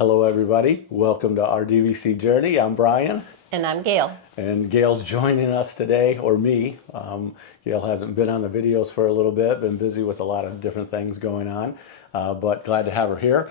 Hello, everybody. Welcome to our DVC journey. I'm Brian. And I'm Gail. And Gail's joining us today, or me. Gail hasn't been on the videos for a little bit, been busy with a lot of different things going on, but glad to have her here.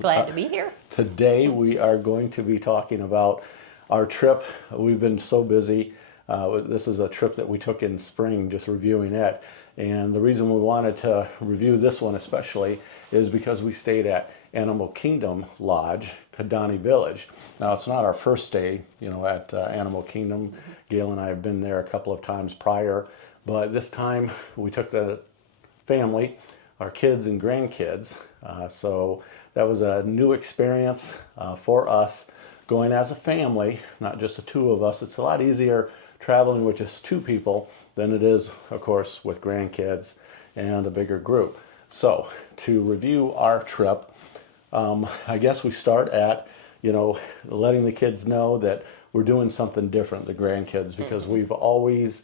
Glad to be here. Today we are going to be talking about our trip. We've been so busy. This is a trip that we took in spring, just reviewing it. And the reason we wanted to review this one especially is because we stayed at Animal Kingdom Lodge, Kidani Village. Now, it's not our first stay, at Animal Kingdom. Gail and I have been there a couple of times prior, but this time we took the family, our kids and grandkids. So that was a new experience for us going as a family, not just the two of us. It's a lot easier traveling with just two people than it is, of course, with grandkids and a bigger group. So to review our trip, I guess we start at, letting the kids know that we're doing something different, the grandkids, because we've always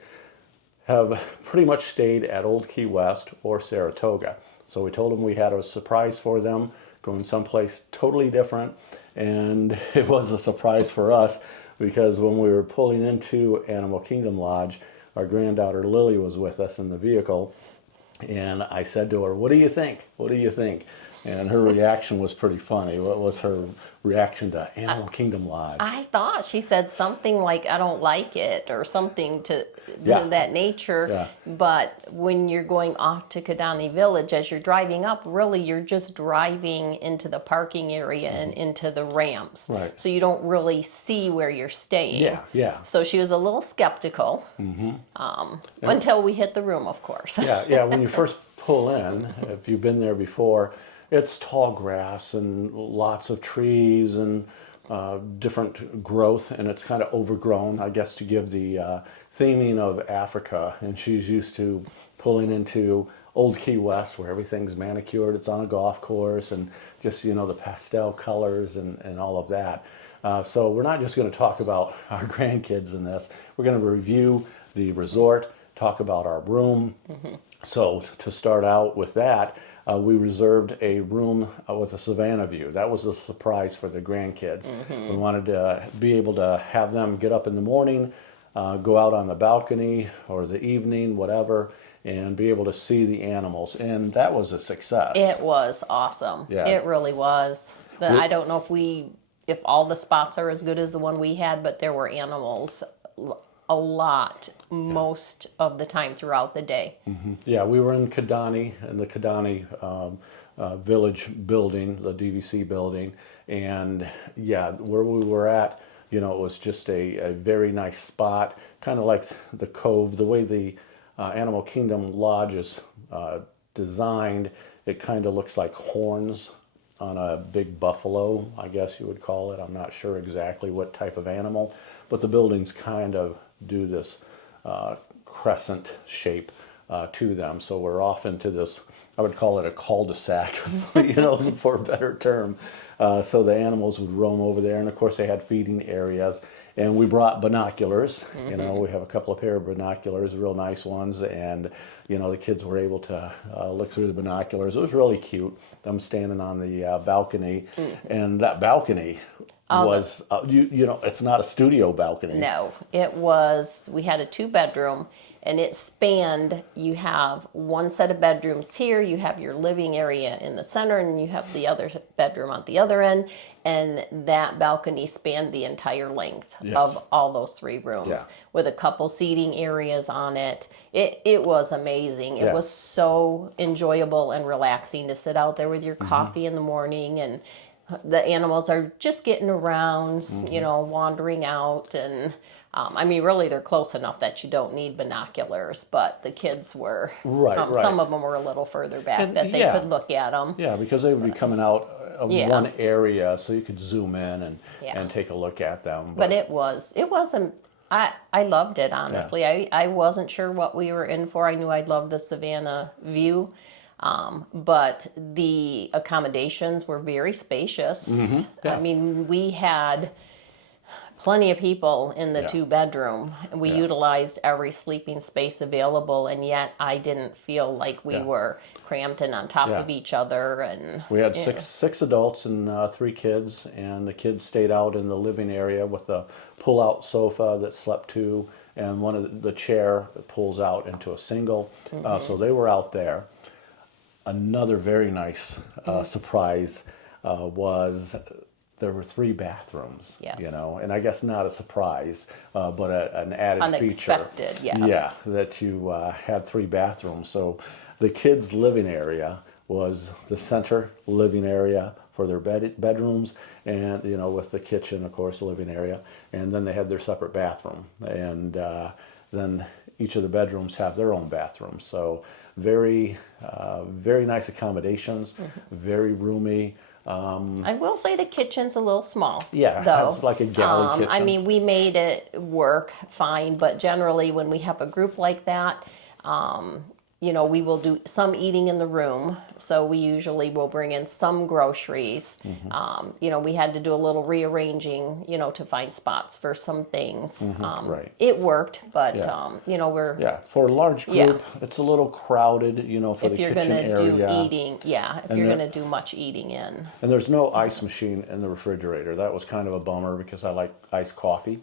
have pretty much stayed at Old Key West or Saratoga. So we told them we had a surprise for them, going someplace totally different. And it was a surprise for us because when we were pulling into Animal Kingdom Lodge, our granddaughter Lily was with us in the vehicle. And I said to her, "What do you think? What do you think?" And her reaction was pretty funny. What was her reaction to Animal Kingdom Lodge? I thought she said something like, "I don't like it," or something to that nature. Yeah. But when you're going off to Kidani Village, as you're driving up, really you're just driving into the parking area and into the ramps. Right. So you don't really see where you're staying. Yeah. So she was a little skeptical until we hit the room, of course. Yeah. When you first pull in, if you've been there before, it's tall grass and lots of trees and different growth, and it's kind of overgrown, I guess, to give the theming of Africa. And she's used to pulling into Old Key West where everything's manicured, it's on a golf course, and just, the pastel colors and all of that. So we're not just going to talk about our grandkids in this. We're going to review the resort, talk about our room. So to start out with that, we reserved a room with a Savana view. That was a surprise for the grandkids. We wanted to be able to have them get up in the morning, go out on the balcony or the evening, whatever, and be able to see the animals. And that was a success. It was awesome. Yeah. It really was. I don't know if all the spots are as good as the one we had, but there were animals a lot most of the time throughout the day. Yeah, we were in Kidani, in the Kidani Village building, the DVC building, and yeah, where we were at, it was just a very nice spot, kind of like the cove, the way the Animal Kingdom Lodge is designed. It kind of looks like horns on a big buffalo, I guess you would call it. I'm not sure exactly what type of animal, but the buildings kind of do this crescent shape to them. So we're off into this, I would call it a cul-de-sac, for a better term. So the animals would roam over there. And of course they had feeding areas. And we brought binoculars. We have a couple of pair of binoculars, real nice ones. And, the kids were able to look through the binoculars. It was really cute. I'm standing on the balcony. And that balcony was, it's not a studio balcony. No, it was, we had a 2-bedroom and it spanned, you have one set of bedrooms here, you have your living area in the center, and you have the other bedroom on the other end, and that balcony spanned the entire length of all those 3 rooms with a couple seating areas on it. It was amazing. It was so enjoyable and relaxing to sit out there with your coffee in the morning, and the animals are just getting around, wandering out. And really they're close enough that you don't need binoculars, but the kids were, right. Some of them were a little further back that they could look at them. Yeah, because they would be coming out of one area, so you could zoom in and take a look at them. But it wasn't, I loved it, honestly. I wasn't sure what we were in for. I knew I'd love the Savana view. But the accommodations were very spacious. Yeah. We had plenty of people in the Yeah. 2-bedroom. We Yeah. utilized every sleeping space available, and yet I didn't feel like we Yeah. were cramped in on top Yeah. of each other. And We had six adults and 3 kids, and the kids stayed out in the living area with a pull-out sofa that slept 2, and one of the chair that pulls out into a single. So they were out there. Another very nice surprise was there were 3 bathrooms. Yes. You know, and I guess not a surprise, but an added feature. Unexpected, yes. Yeah, that you had 3 bathrooms. So the kids' living area was the center living area for their bedrooms, and you know, with the kitchen, of course, living area, and then they had their separate bathroom, and then each of the bedrooms have their own bathroom. So very, very nice accommodations, very roomy. I will say the kitchen's a little small. Yeah, though. it's like a galley I kitchen. mean, we made it work fine, but generally when we have a group like that, you know, we will do some eating in the room. So we usually will bring in some groceries. You know, we had to do a little rearranging, you know, to find spots for some things. Right. It worked, but, Yeah. you know, we're, Yeah, for a large Yeah. group, it's a little crowded, you know, for if the you're kitchen going to do area. eating, yeah, if you're going to do much eating in. And there's no ice machine in the refrigerator. That was kind of a bummer because I like iced coffee.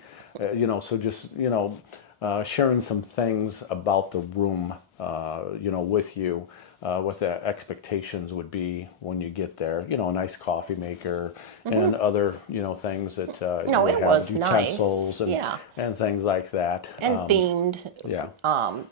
You know, so just, you know, sharing some things about the room, you know, with you, what the expectations would be when you get there. You know, a nice coffee maker and other, you know, things that No, you would it have, was nice. utensils and, Yeah. and things like that. And themed, Yeah.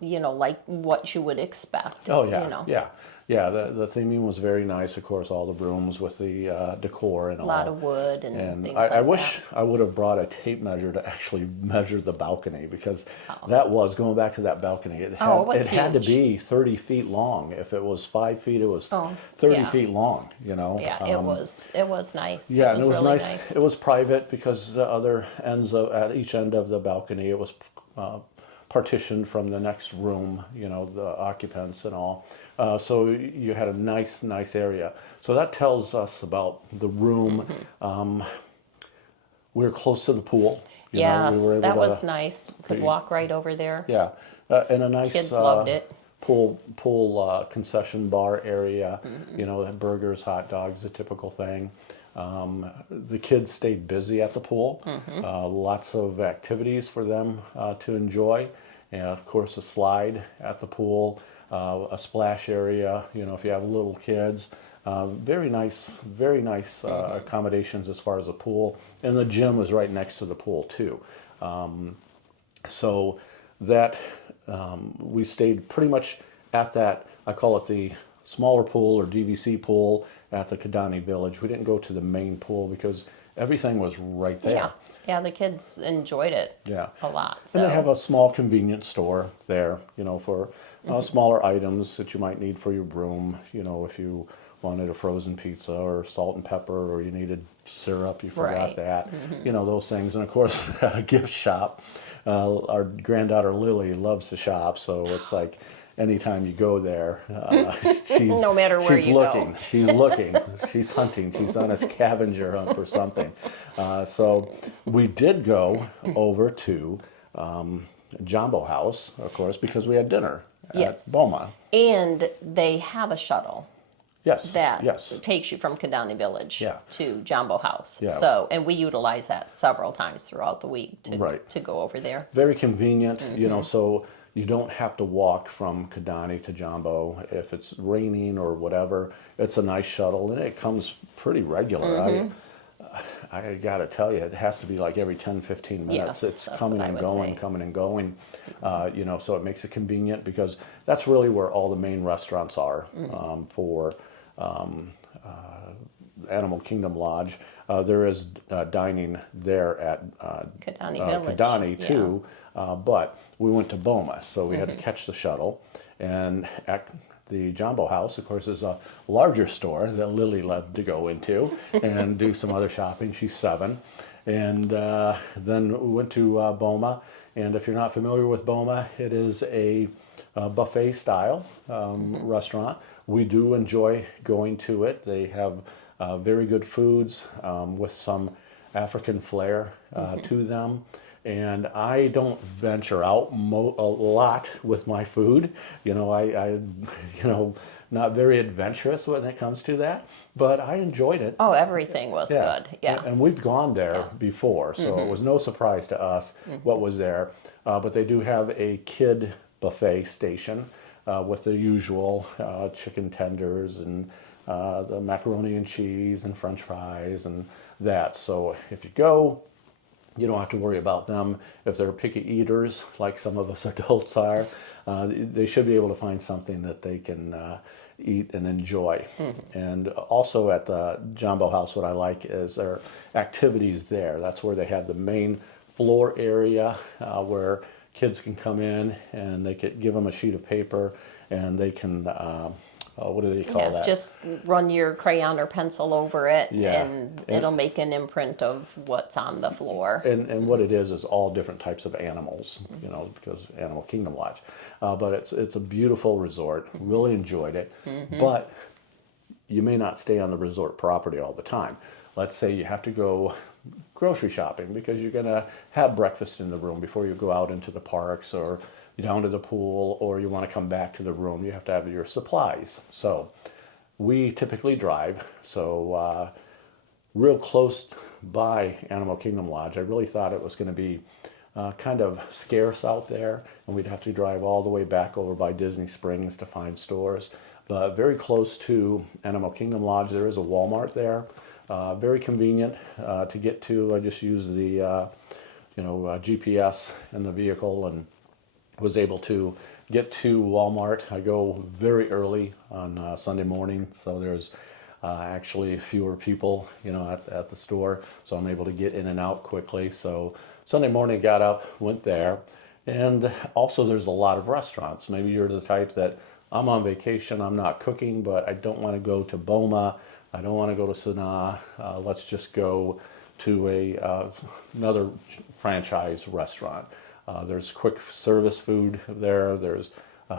you know, like what you would expect. Oh yeah, You know. yeah, yeah. The theming was very nice. Of course, all the rooms with the decor and A all. lot of wood and And things I like wish that. I would have brought a tape measure to actually measure the balcony, because that was going back to that balcony. It had, Oh, it was had to huge. be 30 feet long. If it was 5 feet, it was Oh, 30 yeah. feet long. You know. Yeah, it was nice. Yeah, and it was really nice. It was private because the other ends at each end of the balcony, it was partitioned from the next room. You know, the occupants and all. So you had a nice area. So that tells us about the room. We were close to the pool. You know, Yes, we were able that to- was nice. Could walk right over there. Yeah, and a nice Kids loved it. pool concession bar area. You know, had burgers, hot dogs, the typical thing. The kids stayed busy at the pool. Lots of activities for them to enjoy. And of course, a slide at the pool, a splash area. You know, if you have little kids. Very nice accommodations as far as the pool, and the gym was right next to the pool too. So that we stayed pretty much at that. I call it the smaller pool or DVC pool at the Kidani Village. We didn't go to the main pool because everything was right there. Yeah. Yeah, the kids enjoyed it Yeah. a lot. And So they have a small convenience store there, you know, for smaller items that you might need for your room. You know, if you wanted a frozen pizza or salt and pepper, or you needed syrup, you forgot Right. that. You know, those things. And of course, a gift shop. Our granddaughter Lily loves to shop, so it's like anytime you go there, she's No matter where she's you go. looking. She's looking. She's hunting. She's on a scavenger hunt for something. So we did go over to Jumbo House, of course, because we had dinner Yes. at Boma. And they have a shuttle Yes. that Yes. takes you from Kidani Village Yeah. to Jumbo House. Yeah. So, and we utilize that several times throughout the week to Right. to go over there. Very convenient, you know, so you don't have to walk from Kidani to Jumbo if it's raining or whatever. It's a nice shuttle, and it comes pretty regular. I got to tell you, it has to be like every 10, 15 minutes. Yes, It's that's coming what I and would going, say. coming and going. You know, so it makes it convenient because that's really where all the main restaurants are for Animal Kingdom Lodge. There is dining there at Kidani Village. Kidani Yeah. too, but we went to Boma, so we had to catch the shuttle. And at the Jumbo House, of course, is a larger store that Lily loved to go into and do some other shopping. She's 7. And then we went to Boma. And if you're not familiar with Boma, it is a buffet style restaurant. We do enjoy going to it. They have very good foods with some African flair to them. And I don't venture out a lot with my food. Not very adventurous when it comes to that, but I enjoyed it. Oh, everything was good. Yeah. And we've gone there before, so it was no surprise to us what was there. But they do have a kid buffet station with the usual chicken tenders and the macaroni and cheese and French fries and that. So if you go, you don't have to worry about them. If they're picky eaters, like some of us adults are, they should be able to find something that they can eat and enjoy. And also at the Jumbo House, what I like is their activities there. That's where they have the main floor area where kids can come in and they could give them a sheet of paper and they can what do they call that? Just run your crayon or pencil over it, Yeah. and it'll make an imprint of what's on the floor. And what it is all different types of animals, because Animal Kingdom Lodge. But it's a beautiful resort. Really enjoyed it. But you may not stay on the resort property all the time. Let's say you have to go grocery shopping because you're going to have breakfast in the room before you go out into the parks or down to the pool, or you want to come back to the room. You have to have your supplies. So we typically drive. So real close by Animal Kingdom Lodge, I really thought it was going to be kind of scarce out there, and we'd have to drive all the way back over by Disney Springs to find stores. But very close to Animal Kingdom Lodge, there is a Walmart there. Very convenient to get to. I just used the GPS in the vehicle and was able to get to Walmart. I go very early on Sunday morning, so there's actually fewer people, at the store, so I'm able to get in and out quickly. So Sunday morning, got up, went there, and also there's a lot of restaurants. Maybe you're the type that I'm on vacation, I'm not cooking, but I don't want to go to Boma, I don't want to go to Sanaa. Let's just go to another franchise restaurant. There's quick service food there. There's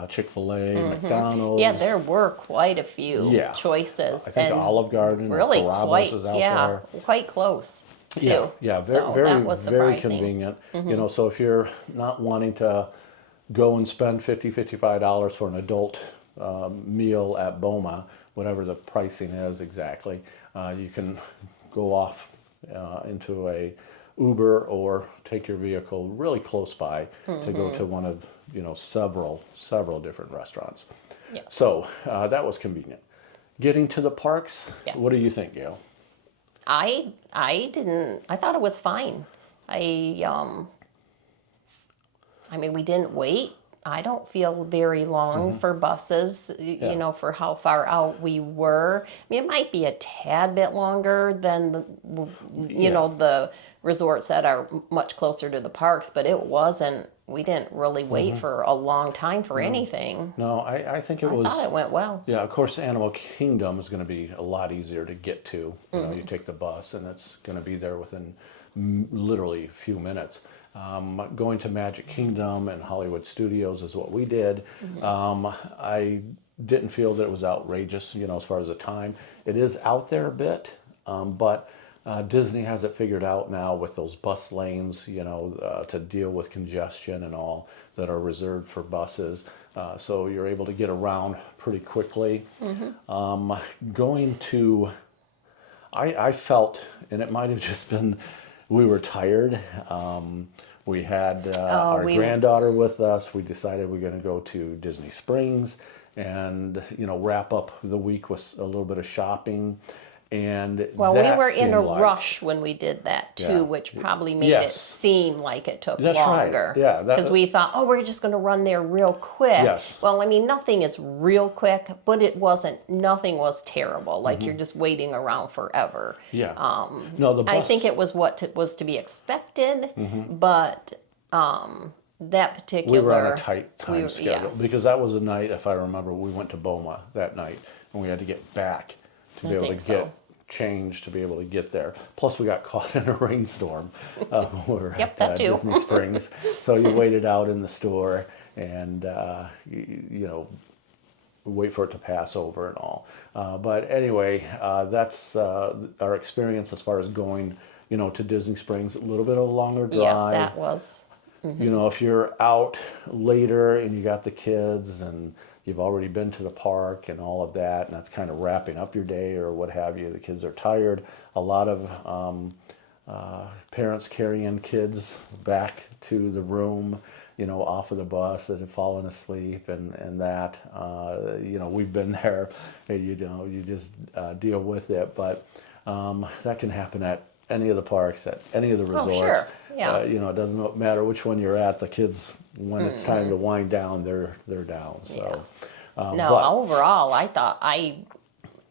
Chick-fil-A, McDonald's. Yeah, there were quite a few choices. I think Olive Garden really or Carrabba's quite, is out there. Quite close. Too. Yeah, So very, that was very surprising. convenient. So if you're not wanting to go and spend $55 for an adult meal at Boma, whatever the pricing is exactly, you can go off into a Uber or take your vehicle really close by to go to one of several different restaurants. Yes. So that was convenient. Getting to the parks, Yes. What do you think, Gail? I thought it was fine. I mean, we didn't wait. I don't feel very long for buses, for how far out we were. I mean, it might be a tad bit longer than the resorts that are much closer to the parks, but it wasn't. We didn't really wait for a long time for anything. No, I think it I was. thought it went well. Yeah, of course, Animal Kingdom is going to be a lot easier to get to. You take the bus, and it's going to be there within literally a few minutes. Going to Magic Kingdom and Hollywood Studios is what we did. I didn't feel that it was outrageous, as far as the time. It is out there a bit, but Disney has it figured out now with those bus lanes, to deal with congestion and all that are reserved for buses. So you're able to get around pretty quickly. Going to, I felt, and it might have just been, we were tired. We had our granddaughter with us. We decided we're going to go to Disney Springs and, wrap up the week with a little bit of shopping. And Well, we that were in a seemed like- rush when we did that too, Yeah. which probably made Yes. it seem like it took That's right. longer. Yeah, because we thought, oh, we're just going to run there real quick. Yes. Well, I mean, nothing is real quick, but it wasn't. Nothing was terrible. Like you're just waiting around forever. Yeah. No, the bus. I think it was what was to be expected, but that particular We were on a tight time schedule yes. because that was the night, if I remember, we went to Boma that night and we had to get back to be able to think get so. changed to be able to get there. Plus, we got caught in a rainstorm. We were Yep, at that too. Disney Springs, so you waited out in the store and wait for it to pass over and all. But anyway, that's our experience as far as going you know, to Disney Springs, a little bit of a longer drive. Yes, that was. You know, if you're out later and you got the kids and you've already been to the park and all of that, and that's kind of wrapping up your day or what have you, the kids are tired. A lot of parents carrying kids back to the room, you know, off of the bus that have fallen asleep and that, you know, we've been there, and, you know, you just deal with it. But that can happen at any of the parks, at any of the resorts. Oh, sure. Yeah. You know, it doesn't matter which one you're at. The kids, when it's time to wind down, they're down. So, No, but overall, I thought I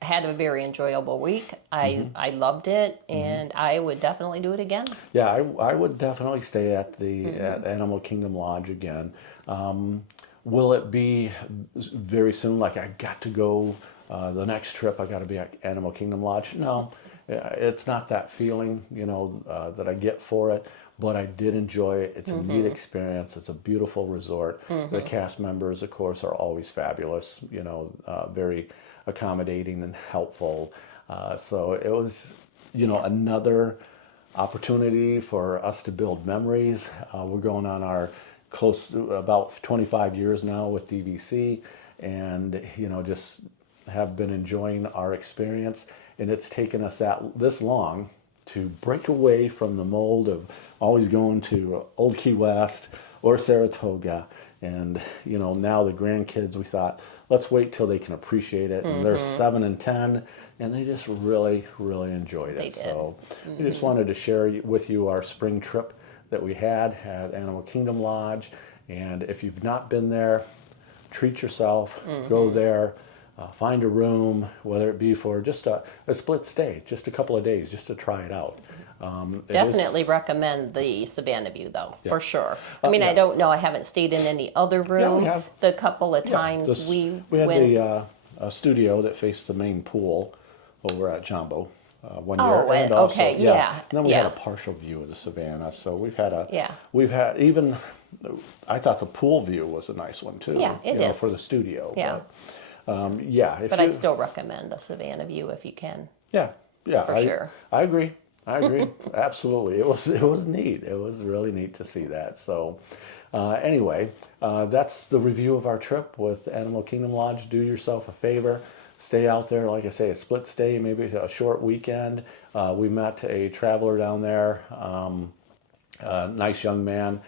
had a very enjoyable week. I loved it, and I would definitely do it again. yeah, I would definitely stay at the at Animal Kingdom Lodge again. Will it be very soon? Like I got to go the next trip. I got to be at Animal Kingdom Lodge. No, it's not that feeling, you know, that I get for it. But I did enjoy it. It's a neat experience. It's a beautiful resort. The cast members, of course, are always fabulous. You know, very accommodating and helpful. So it was, you know, another opportunity for us to build memories. We're going on our close to about 25 years now with DVC, and you know, just have been enjoying our experience. And it's taken us this long to break away from the mold of always going to Old Key West or Saratoga. And, you know, now the grandkids, we thought, let's wait till they can appreciate it. And they're 7 and 10, and they just really, really enjoyed it. They did. So we just wanted to share with you our spring trip that we had at Animal Kingdom Lodge. And if you've not been there, treat yourself, go there. Find a room, whether it be for just a split stay, just a couple of days, just to try it out. Definitely recommend the Savana view, though, for sure. I mean, yeah. I don't know. I haven't stayed in any other room. have. The couple of times we had went. a studio that faced the main pool over at Jumbo one year. Oh, and also, okay, yeah, And then we yeah. had a partial view of the Savannah. So we've had Yeah. even, I thought the pool view was a nice one too. Yeah, it you know, is. for the studio. Yeah. But, yeah. But I'd still recommend the Savana view if you can. Yeah, For sure. I agree. Absolutely. It was neat. It was really neat to see that. So anyway, that's the review of our trip with Animal Kingdom Lodge. Do yourself a favor. Stay out there, like I say, a split stay, maybe a short weekend. We met a traveler down there, a nice young man.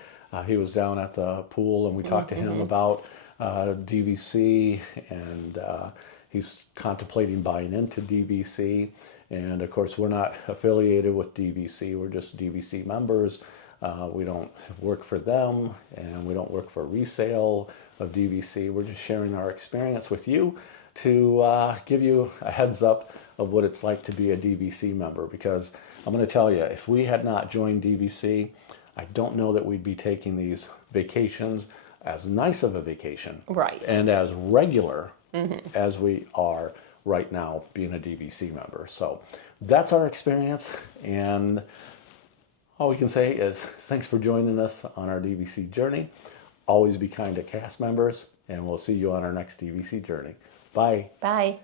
He was down at the pool, and we talked to him about DVC, and he's contemplating buying into DVC. And of course, we're not affiliated with DVC. We're just DVC members. We don't work for them, and we don't work for resale of DVC. We're just sharing our experience with you to give you a heads up of what it's like to be a DVC member. Because I'm going to tell you, if we had not joined DVC, I don't know that we'd be taking these vacations as nice of a vacation, Right. and as regular as we are right now being a DVC member. So that's our experience, and all we can say is thanks for joining us on our DVC journey. Always be kind to cast members, and we'll see you on our next DVC journey. Bye. Bye.